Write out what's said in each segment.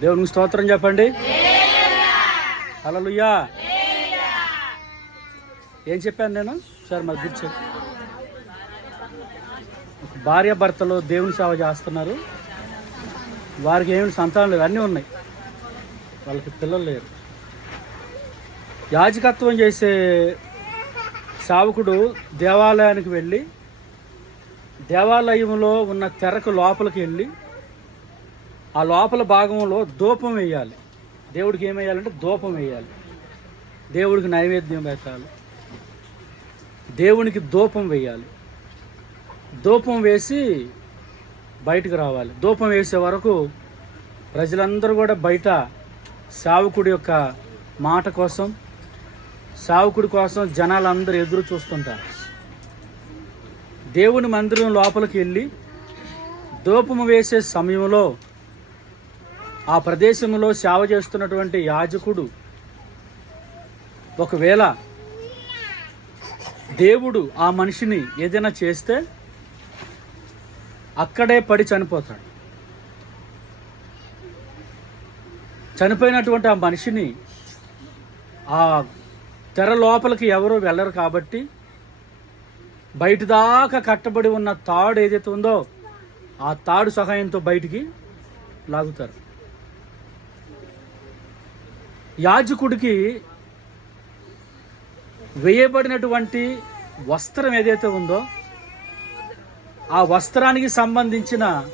దేవునికి స్తోత్రం చెప్పండి. హల్లెలూయా. ఏం చెప్పాను నేను? సార్ మరి కూర్చో భార్య భర్తలు దేవుని సేవ చేస్తున్నారు. వారికి ఏమి సంతానం లేదు అన్నీ ఉన్నాయి. వాళ్ళకి పిల్లలు లేరు. యాజకత్వం చేసే సేవకుడు దేవాలయానికి వెళ్ళి దేవాలయంలో ఉన్న తెరకు లోపలికి వెళ్ళి ఆ లోపల భాగంలో ధూపం వేయాలి. దేవుడికి ఏం వేయాలంటే ధూపం వేయాలి. దేవుడికి నైవేద్యం పెట్టాలి. దేవునికి ధూపం వేయాలి. ధూపం వేసి బయటకు రావాలి. ధూపం వేసే వరకు ప్రజలందరూ కూడా బయట సావుకుడి యొక్క మాట కోసం సావుకుడి కోసం జనాలందరూ ఎదురు చూస్తుంటారు. దేవుని మందిరం లోపలికి వెళ్ళి ధూపము వేసే సమయంలో ఆ ప్రదేశంలో సేవ చేస్తున్నటువంటి యాజకుడు ఒకవేళ దేవుడు ఆ మనిషిని ఏదైనా చేస్తే అక్కడే పడి చనిపోతాడు. చనిపోయినటువంటి ఆ మనిషిని ఆ తెర లోపలికి ఎవరు వెళ్ళరు కాబట్టి బయట దాకా కట్టబడి ఉన్న తాడు ఏదైతే ఉందో ఆ తాడు సహాయంతో బయటికి లాగుతారు. యాజకుడికి వేయబడినటువంటి వస్త్రం ఏదైతే ఉందో ఆ వస్త్రానికి సంబంధించిన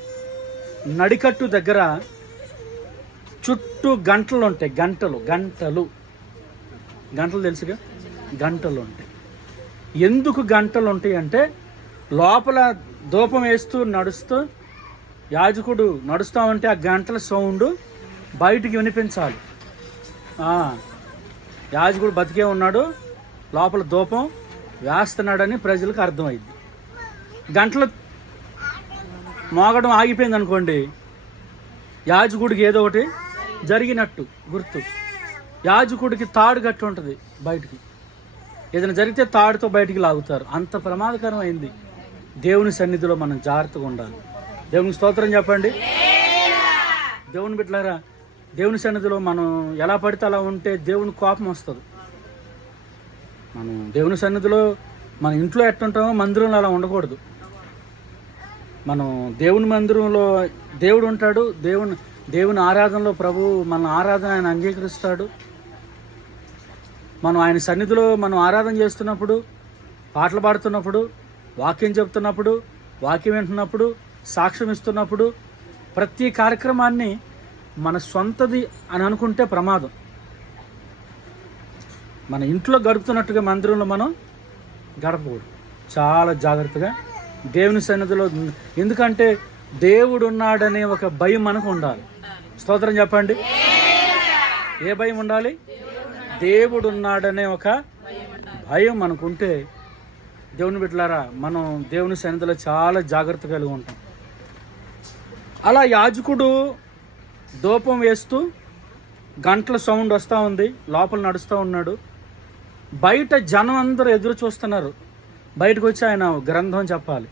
నడికట్టు దగ్గర చుట్టూ గంటలు ఉంటాయి. గంటలు గంటలు. గంటలు తెలుసుగా? గంటలు ఉంటాయి. ఎందుకు గంటలు ఉంటాయి అంటే లోపల ధూపం వేస్తూ నడుస్తూ యాజకుడు నడుస్తూ ఉంటే ఆ గంటల సౌండ్ బయటికి వినిపించాలి. యాజకుడు బతికే ఉన్నాడు లోపల ధూపం వేస్తున్నాడని ప్రజలకు అర్థమైంది. గంటలు మోగడం ఆగిపోయింది అనుకోండి యాజకుడికి ఏదో ఒకటి జరిగినట్టు గుర్తు. యాజకుడికి తాడు కట్టి ఉంటుంది బయటికి. ఏదైనా జరిగితే తాడుతో బయటికి లాగుతారు. అంత ప్రమాదకరమైంది. దేవుని సన్నిధిలో మనం జాగ్రత్తగా ఉండాలి. దేవునికి స్తోత్రం చెప్పండి. దేవుని బిడ్డలారా దేవుని సన్నిధిలో మనం ఎలా పడితే అలా ఉంటే దేవుని కోపం వస్తుంది. మనం దేవుని సన్నిధిలో మన ఇంట్లో ఎట్టుంటామో మందిరంలో అలా ఉండకూడదు. మనం దేవుని మందిరంలో దేవుడు ఉంటాడు దేవుని దేవుని ఆరాధనలో ప్రభు మన ఆరాధన ఆయన అంగీకరిస్తాడు. మనం ఆయన సన్నిధిలో మనం ఆరాధన చేస్తున్నప్పుడు పాటలు పాడుతున్నప్పుడు వాక్యం చెప్తున్నప్పుడు వాక్యం వింటున్నప్పుడు సాక్ష్యం ఇస్తున్నప్పుడు ప్రతి కార్యక్రమాన్ని మన సొంతది అని అనుకుంటే ప్రమాదం. మన ఇంట్లో గడుపుతున్నట్టుగా మందిరంలో మనం గడపకూడదు. చాలా జాగ్రత్తగా దేవుని సన్నిధిలో ఎందుకంటే దేవుడు ఉన్నాడనే ఒక భయం మనకు ఉండాలి. స్తోత్రం చెప్పండి. ఏ భయం ఉండాలి? దేవుడు ఉన్నాడనే ఒక భయం మనకుంటే దేవుని బిడ్డలారా మనం దేవుని సన్నిధిలో చాలా జాగ్రత్త కలిగి ఉంటాం. అలా యాజకుడు దూపం వేస్తూ గంటల సౌండ్ వస్తూ ఉంది లోపల నడుస్తూ ఉన్నాడు. బయట జనం అందరూ ఎదురు చూస్తున్నారు. బయటకు వచ్చి ఆయన గ్రంథం చెప్పాలి.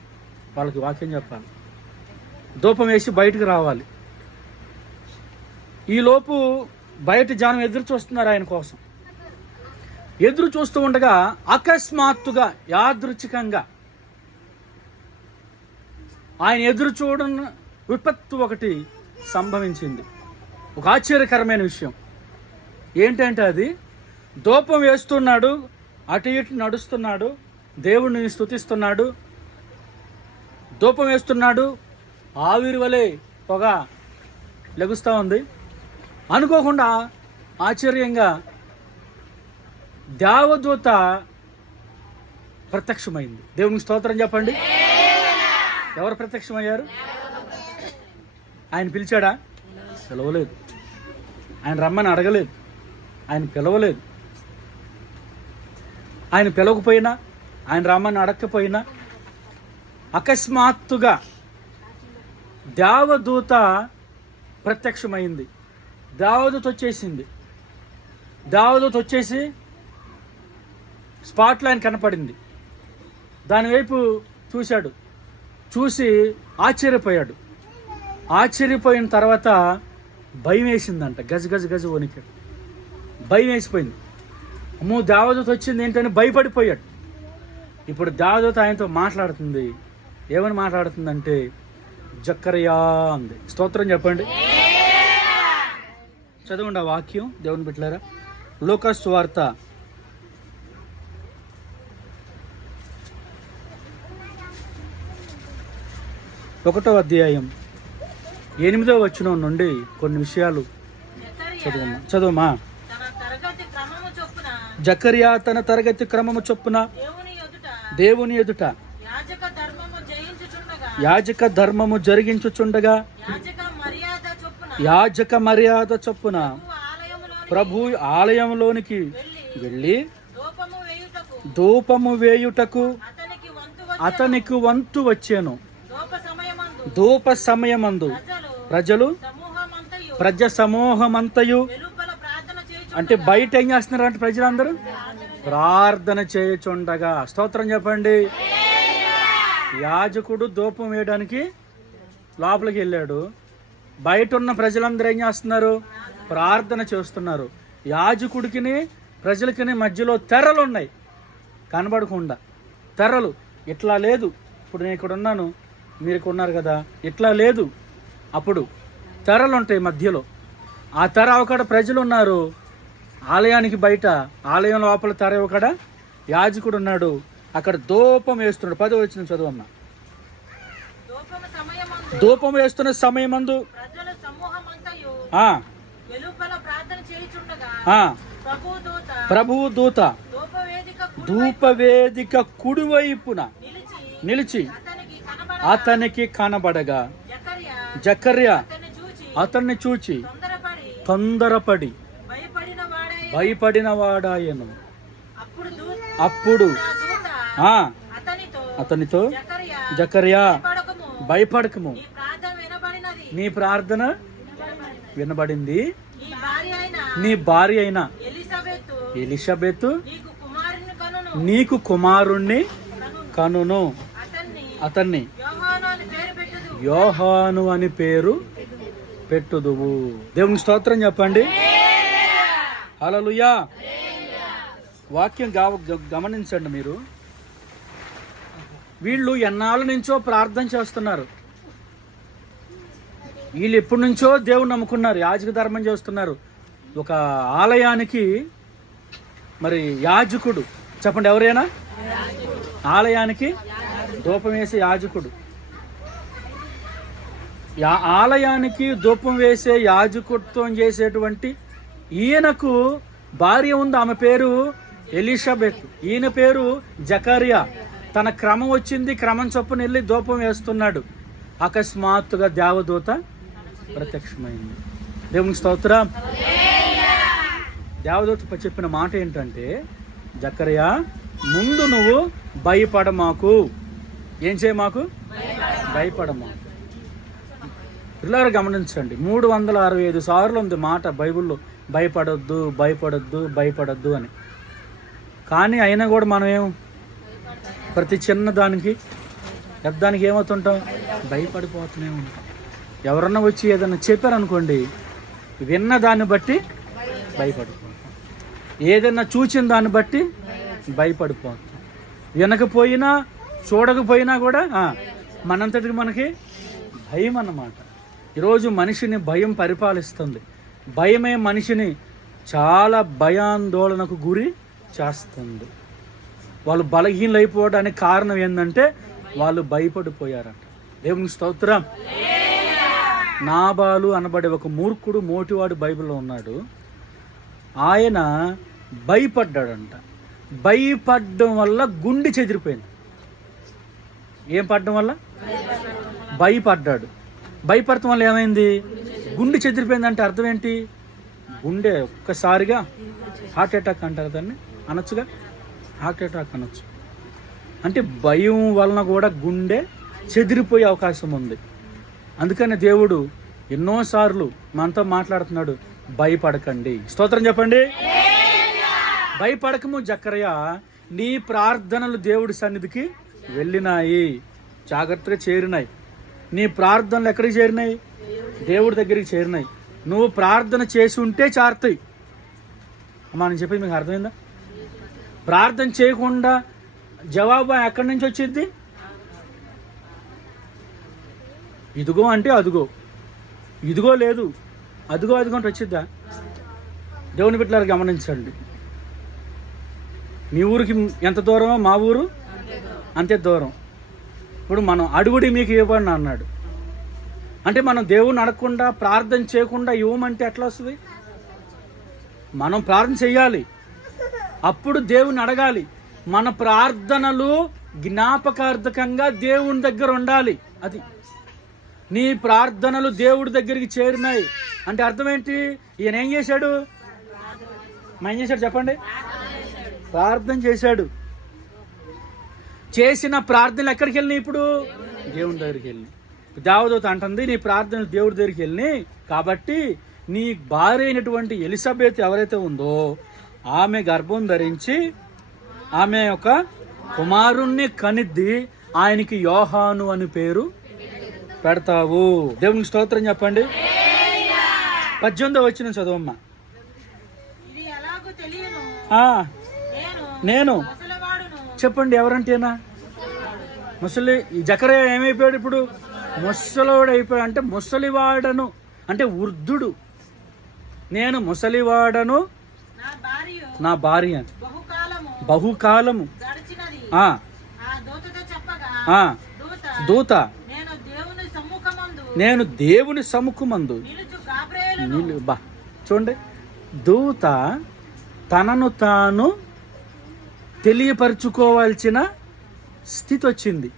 వాళ్ళకి వాక్యం చెప్పాలి. ధూపం వేసి బయటకు రావాలి. ఈలోపు బయట జనం ఎదురు చూస్తున్నారు ఆయన కోసం. ఎదురు చూస్తూ ఉండగా అకస్మాత్తుగా యాదృచ్ఛికంగా ఆయన ఎదురు చూడని విపత్తు ఒకటి సంభవించింది. ఒక ఆశ్చర్యకరమైన విషయం. ఏంటంటే అది ధూపం వేస్తున్నాడు అటు ఇటు నడుస్తున్నాడు దేవుణ్ణి స్తుతిస్తున్నాడు ధూపం వేస్తున్నాడు ఆవిరి వలె పొగ లెగుస్తూ ఉంది. అనుకోకుండా ఆశ్చర్యంగా దేవదూత ప్రత్యక్షమైంది. దేవునికి స్తోత్రం చెప్పండి. ఎవరు ప్రత్యక్షమయ్యారు? ఆయన పిలిచాడా? పిలవలేదు. ఆయన రమ్మని అడగలేదు. ఆయన పిలవలేదు. ఆయన పిలవకపోయినా ఆయన రమ్మని అడగకపోయినా అకస్మాత్తుగా దేవదూత ప్రత్యక్షమైంది. దేవదూత వచ్చేసింది. దేవదూత వచ్చేసి స్పాట్లో ఆయన కనపడింది. దాని వైపు చూశాడు. చూసి ఆశ్చర్యపోయాడు. ఆశ్చర్యపోయిన తర్వాత భయం వేసిందంట. గజ గజ గజ వణికి భయం వేసిపోయింది. అమ్మో దేవదూత వచ్చింది ఏంటని భయపడిపోయాడు. ఇప్పుడు దేవదూత ఆయనతో మాట్లాడుతుంది. ఏమని మాట్లాడుతుందంటే జక్కరయా అంది. స్తోత్రం చెప్పండి. చదవండి ఆ వాక్యం దేవుని బిడ్డలారా. లోకస్ వార్త. ఒకటో అధ్యాయం. ఎనిమిదో వచనం నుండి కొన్ని విషయాలు క్రమము చొప్పున జకర్యా తన తరగతి క్రమము చొప్పున దేవుని ఎదుట యాజక ధర్మము జరిగించుచుండగా యాజక మర్యాద చొప్పున ప్రభు ఆలయంలోనికి వెళ్ళి ధూపము వేయుటకు అతనికి వంతు వచ్చాను. ధూప సమయమందు ప్రజలు ప్రజ సమూహమంతయు. అంటే బయట ఏం చేస్తున్నారు అంటే ప్రజలందరూ? ప్రార్థన చేయుచుండగా. స్తోత్రం చెప్పండి. యాజకుడు ధూపం వేయడానికి లోపలికి వెళ్ళాడు. బయట ఉన్న ప్రజలందరూ ఏం చేస్తున్నారు? ప్రార్థన చేస్తున్నారు. యాజకుడికిని ప్రజలకిని మధ్యలో తెరలు ఉన్నాయి. కనబడకుండా. తెరలు. ఇట్లా లేదు. ఇప్పుడు నేను ఇక్కడ ఉన్నాను. మీరు ఇక్కడ ఉన్నారు కదా. ఇట్లా లేదు. అప్పుడు తెరలు ఉంటాయి మధ్యలో. ఆ తెర ఒకడ ప్రజలు ఉన్నారు ఆలయానికి బయట ఆలయం లోపల తెర ఒకడ యాజకుడు ఉన్నాడు. అక్కడ ధూపం వేస్తున్నాడు. పదో వచ్చిన చదువమ్మ. ధూపం వేస్తున్న చేయుచుండగా ఆ. ప్రభు దూత ప్రభువు దూత ధూపవేదిక కుడి ధూపవేదిక కుడివైపున నిలిచి అతనికి కనబడగా జకర్యా అతన్ని చూచి తొందరపడి. భయపడిన వాడే భయపడిన వాడాయను. అప్పుడు అతనితో జకర్యా భయపడకము. నీ ప్రార్థన వినబడింది. నీ భార్య అయిన ఎలిజబెత్ ఎలిషబెత్ నీకు కుమారుణ్ణి కనును. అతన్ని అతన్ని యోహాను అని పేరు పెట్టదు యోహాను అని పేరు పెట్టుదువు. దేవుని స్తోత్రం చెప్పండి. హల్లెలూయా. వాక్యం గమనించండి మీరు. వీళ్ళు ఎన్నాళ్ళ నుంచో ప్రార్థన చేస్తున్నారు. వీళ్ళు ఎప్పటి నుంచో దేవుని నమ్ముకున్నారు. యాజక ధర్మం చేస్తున్నారు. ఒక ఆలయానికి మరి యాజకుడు. చెప్పండి ఎవరైనా? ఆలయానికి? దూపం వేసే యాజకుడు. ఆలయానికి ధూపం వేసే యాజకుత్వం చేసేటువంటి ఈయనకు భార్య ఉంది. ఆమె పేరు ఎలిషబెత్. ఈయన పేరు జకరియా. తన క్రమం వచ్చింది. క్రమం చొప్పున వెళ్ళి ధూపం వేస్తున్నాడు. అకస్మాత్తుగా దేవదూత ప్రత్యక్షమైంది. దేవుని స్తోత్రం. దేవదూత చెప్పిన మాట ఏంటంటే జకరియా ముందు నువ్వు భయపడ మాకు ఏం చేయ మాకు? భయపడ పిల్లలు గమనించండి. మూడు వందల అరవై ఐదు సార్లు ఉంది మాట బైబిల్లో. భయపడొద్దు భయపడొద్దు భయపడొద్దు అని. కానీ అయినా కూడా మనం ఏం? ప్రతి చిన్న దానికి పెద్దానికి ఏమవుతుంటాం? భయపడిపోతూనే ఉంటాం. ఎవరన్నా వచ్చి ఏదైనా చెప్పారనుకోండి విన్న దాన్ని బట్టి భయపడిపోతాం. ఏదైనా చూచిన దాన్ని బట్టి భయపడిపోతాం. వినకపోయినా చూడకపోయినా కూడా మనంతటికి మనకి భయం అన్నమాట ఈరోజు మనిషిని భయం పరిపాలిస్తుంది. భయమే మనిషిని చాలా భయాందోళనకు గురి చేస్తుంది. వాళ్ళు బలహీనైపోవడానికి కారణం ఏంటంటే వాళ్ళు భయపడిపోయారంట. దేవుని స్తోత్రం. నాబాలు అనబడే ఒక మూర్ఖుడు మోటివాడు బైబిల్లో ఉన్నాడు. ఆయన భయపడ్డాడంట. భయపడడం వల్ల గుండె చెదిరిపోయింది. ఏం పడడం వల్ల? భయపడ్డాడు. భయపడటం వల్ల ఏమైంది? గుండె చెదిరిపోయిందంటే అర్థం ఏంటి? గుండె ఒక్కసారిగా హార్ట్ అటాక్ అంటారు దాన్ని. అనొచ్చుగా? హార్ట్ అటాక్ అనొచ్చు. అంటే భయం వలన కూడా గుండె చెదిరిపోయే అవకాశం ఉంది. అందుకని దేవుడు ఎన్నోసార్లు మనతో మాట్లాడుతున్నాడు భయపడకండి. స్తోత్రం చెప్పండి. భయపడకము జక్కరయ్య నీ ప్రార్థనలు దేవుడి సన్నిధికి వెళ్ళినాయి. జాగ్రత్తగా చేరినాయి. నీ ప్రార్థనలు ఎక్కడికి చేరినాయి? దేవుడి దగ్గరికి చేరినాయి. నువ్వు ప్రార్థన చేసి ఉంటే చారుతాయి. అమ్మా నేను చెప్పేది మీకు అర్థమైందా? ప్రార్థన చేయకుండా జవాబు ఎక్కడి నుంచి వచ్చింది? ఇదిగో అంటే అదుగో. ఇదిగో లేదు. అదిగో అదుగో అంటే వచ్చిద్దా? దేవుని బిడ్డలారు గమనించండి. మీ ఊరికి ఎంత దూరమో? మా ఊరు? అంతే దూరం. ఇప్పుడు మనం అడుగుడి మీకు ఇవ్వబడిన అన్నాడు. అంటే మనం దేవుని అడగకుండా ప్రార్థన చేయకుండా ఇవ్వమంటే ఎట్లా వస్తుంది? మనం ప్రార్థన చేయాలి అప్పుడు దేవుని అడగాలి. మన ప్రార్థనలు జ్ఞాపకార్థకంగా దేవుని దగ్గర ఉండాలి. అది. నీ ప్రార్థనలు దేవుడి దగ్గరికి చేరినాయి. అంటే అర్థం ఏంటి? ఈయన ఏం చేశాడు. మా ఏం చేశాడు చెప్పండి? ప్రార్థన చేశాడు. చేసిన ప్రార్థనలు ఎక్కడికి వెళ్ళినాయి ఇప్పుడు? దేవుని దగ్గరికి వెళ్ళినాయి. దేవదూత అంటుంది నీ ప్రార్థనలు దేవుడి దగ్గరికి వెళ్ళినాయి. కాబట్టి నీ భార్య అయినటువంటి ఎలిజబెత్ ఎవరైతే ఉందో ఆమె గర్భం ధరించి ఆమె యొక్క కుమారుణ్ణి కనిద్ది. ఆయనకి యోహాను అని పేరు పెడతావు. దేవునికి స్తోత్రం చెప్పండి. పద్దెనిమిదో వచ్చిన చదవమ్మా. ఇది ఎలాగో తెలియను ఆ, నేను చెప్పండి ఎవరంటేనా? ముసలి జకరే ఏమైపోయాడు ఇప్పుడు? ముసలివాడు అయిపోయాడు అంటే ముసలివాడను అంటే వృద్ధుడు. నేను ముసలివాడను నా భార్య. బహుకాలము. దూత. నేను దేవుని సముఖమందు. బా. చూడండి. దూత తనను తాను తెలియపరుచుకోవాల్సిన స్థితి వచ్చింది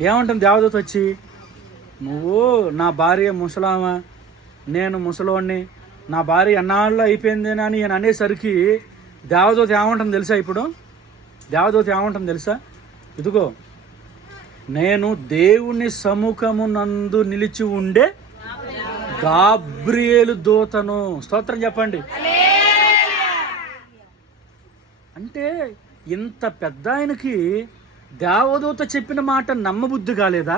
ఏమంటుంది దేవదూత వచ్చి నువ్వు నా భార్య ముసలామా? నేను ముసలోడిని. నా భార్య ఎన్నాళ్ళు అయిపోయింది అని నేను అనేసరికి దేవదూత ఏమంటుంది తెలుసా ఇప్పుడు? దేవదూత ఏమంటుంది తెలుసా? ఇదిగో నేను దేవుని సముఖమునందు నిలిచి ఉండే గాబ్రియేలు దూతను. స్తోత్రం చెప్పండి. అంటే ఇంత పెద్ద ఆయనకి దేవదూత చెప్పిన మాట నమ్మబుద్ధి కాలేదా?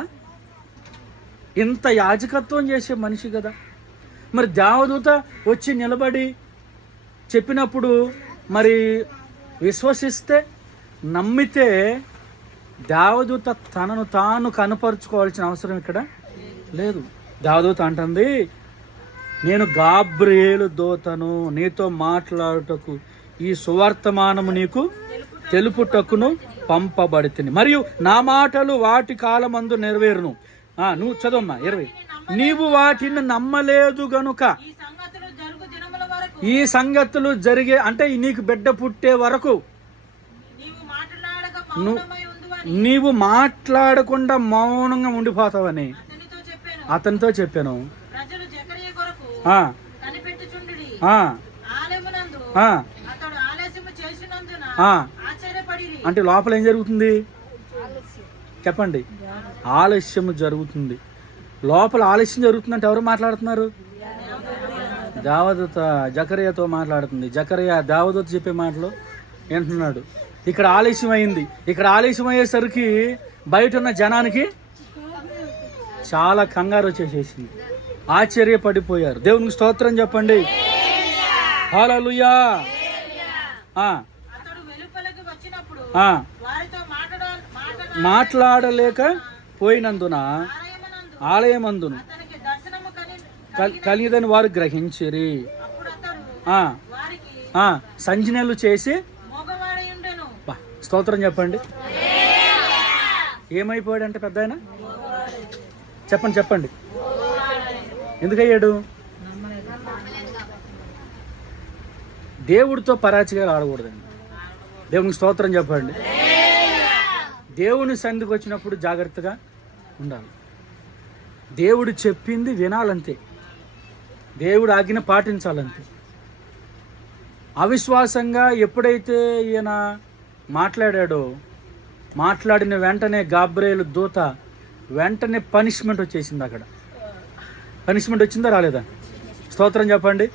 ఇంత యాజకత్వం చేసే మనిషి కదా. మరి దేవదూత వచ్చి నిలబడి చెప్పినప్పుడు మరి విశ్వసిస్తే నమ్మితే దేవదూత తనను తాను కనపరుచుకోవాల్సిన అవసరం ఇక్కడ లేదు. దేవదూత అంటుంది నేను గాబ్రియేలు దూతను నీతో మాట్లాడుటకు ఈ సువర్తమానము నీకు తెలుపుటకును పంపబడితిని. మరియు నా మాటలు వాటి కాలమందు నెరవేరును. ఆ, నువ్వు చదవమ్మా ఇరవై. నీవు వాటిని నమ్మలేదు గనుక ఈ సంగతులు జరుగు అంటే నీకు బిడ్డ పుట్టే వరకు నీవు మాట్లాడకుండా మౌనంగా ఉండిపోతావని అతనితో చెప్పాను. ఆ, ఆ, ఆలయమునందు ఆ, అతడు ఆలస్యము చేసినందున ఆ. ఆశ్చర్యపడిరి అంటే లోపల ఏం జరుగుతుంది? చెప్పండి. ఆలస్యం జరుగుతుంది. లోపల ఆలస్యం జరుగుతుందంటే ఎవరు మాట్లాడుతున్నారు? దేవదూత జకరియతో మాట్లాడుతుంది. జకరియా దేవదూత చెప్పే మాటలు వింటున్నాడు. ఇక్కడ ఆలస్యం అయింది. ఇక్కడ ఆలస్యం అయ్యేసరికి బయట ఉన్న జనానికి చాలా కంగారు వచ్చేసేసింది. ఆశ్చర్యపడిపోయారు. దేవునికి స్తోత్రం చెప్పండి. హల్లెలూయా ఆ అతడు వెలుపలకి వచ్చినప్పుడు ఆ వారితో మాట్లాడ మాట్లాడ మాట్లాడలేక పోయినందున ఆలయమందును కలిగిదని వారు గ్రహించిరి. సంజ్ఞలు చేసి స్తోత్రం చెప్పండి. ఏమైపోయాడంటే పెద్ద ఆయన చెప్పండి చెప్పండి. ఎందుకయ్యాడు? దేవుడితో పరాచిగా ఆడకూడదండి. దేవునికి స్తోత్రం చెప్పండి. దేవుని సంధికి వచ్చినప్పుడు జాగ్రత్తగా ఉండాలి. దేవుడు చెప్పింది వినాలంతే. దేవుడు ఆజ్ఞ పాటించాలంతే. అవిశ్వాసంగా ఎప్పుడైతే ఈయన మాట్లాడాడో మాట్లాడిన వెంటనే గాబ్రేలు దూత వెంటనే పనిష్మెంట్ వచ్చేసింది అక్కడ. పనిష్మెంట్ వచ్చిందా రాలేదా? స్తోత్రం చెప్పండి.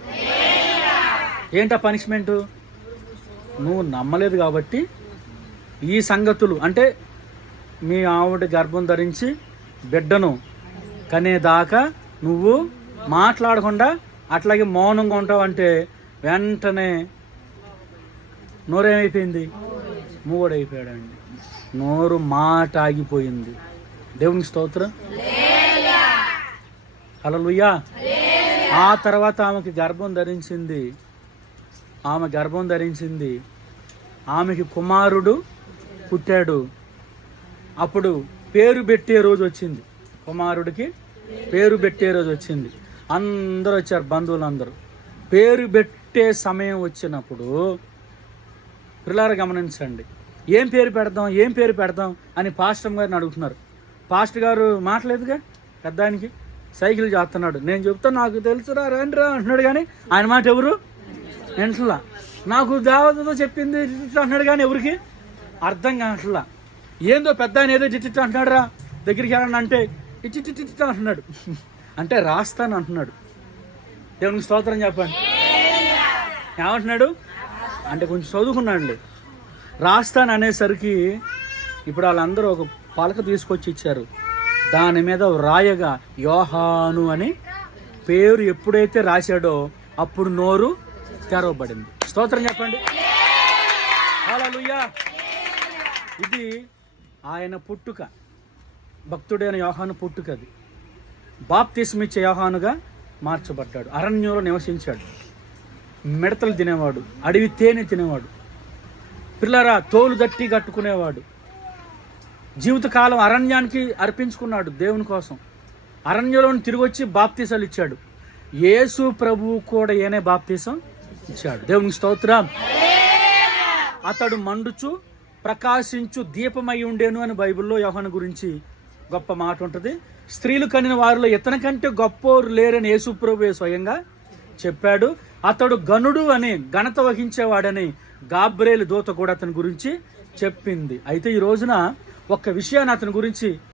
ఏంటా పనిష్మెంటు? నువ్వు నమ్మలేదు కాబట్టి ఈ సంగతులు అంటే మీ ఆవిడ గర్భం ధరించి బిడ్డను కనేదాకా నువ్వు మాట్లాడకుండా అట్లాగే మౌనంగా ఉంటావంటే వెంటనే నోరేమైపోయింది? మూడైపోయాడండి నోరు మాట ఆగిపోయింది. దేవునికి స్తోత్రం. హల్లెలూయా. ఆ తర్వాత ఆమెకి గర్భం ధరించింది. ఆమె గర్భం ధరించింది. ఆమెకి కుమారుడు పుట్టాడు. అప్పుడు పేరు పెట్టే రోజు వచ్చింది. కుమారుడికి పేరు పెట్టే రోజు వచ్చింది. అందరూ వచ్చారు బంధువులు అందరూ పేరు పెట్టే సమయం వచ్చినప్పుడు పిల్లలు గమనించండి. ఏం పేరు పెడదాం ఏం పేరు పెడదాం అని పాస్టర్ గారిని అడుగుతున్నారు. పాస్టర్ గారు మాట్లేదుగా పెద్దానికి సైకిల్ చేస్తున్నాడు నేను చెప్తా నాకు తెలుసురా రండి రా అంటున్నాడు కానీ ఆయన మాట ఎవరు? వింటలా నాకు దేవతతో చెప్పింది ఇట్లా అంటున్నాడు కానీ ఎవరికి? అర్థం కానట్లా ఏందో పెద్ద ఆయన ఏదో ఇట్టి అంటున్నాడురా. దగ్గరికి వెళ్ళండి అంటే ఇచ్చిట్టిట్ అంటున్నాడు. అంటే రాస్తాను అంటున్నాడు. దేవునికి స్తోత్రం చెప్పండి. ఏమంటున్నాడు? అంటే కొంచెం చదువుకున్నాడులే. రాస్తాను అనేసరికి ఇప్పుడు వాళ్ళందరూ ఒక పలక తీసుకొచ్చి ఇచ్చారు. దాని మీద రాయగా యోహాను అని పేరు ఎప్పుడైతే రాశాడో అప్పుడు నోరు తెరవబడింది స్తోత్రం చెప్పండి. ఇది ఆయన పుట్టుక. భక్తుడైన యోహాను పుట్టుక అది. బాప్తిస్మిచ్చే యోహానుగా మార్చబడ్డాడు. అరణ్యంలో నివసించాడు. మిడతలు తినేవాడు. అడవి తేనె తినేవాడు. పిల్లరా తోలు దట్టి కట్టుకునేవాడు. జీవితకాలం అరణ్యానికి అర్పించుకున్నాడు దేవుని కోసం. అరణ్యంలో తిరిగి వచ్చి బాప్తీసాలు ఇచ్చాడు. యేసు ప్రభువు కూడా ఏనే బాప్తీసం. ఇచ్చాడు. దేవునికి స్తోత్రం. అతడు మండుచు ప్రకాశించు దీపమై ఉండేను అని బైబిల్లో యోహన గురించి గొప్ప మాట ఉంటుంది. స్త్రీలు కనిన వారిలో ఇతని కంటే గొప్పోరు లేరని యేసుప్రభు స్వయంగా చెప్పాడు. అతడు గనుడు అని ఘనత వహించేవాడని గాబ్రేలు దూత కూడా అతని గురించి చెప్పింది. అయితే ఈ రోజున ఒక్క విషయాన్ని అతని గురించి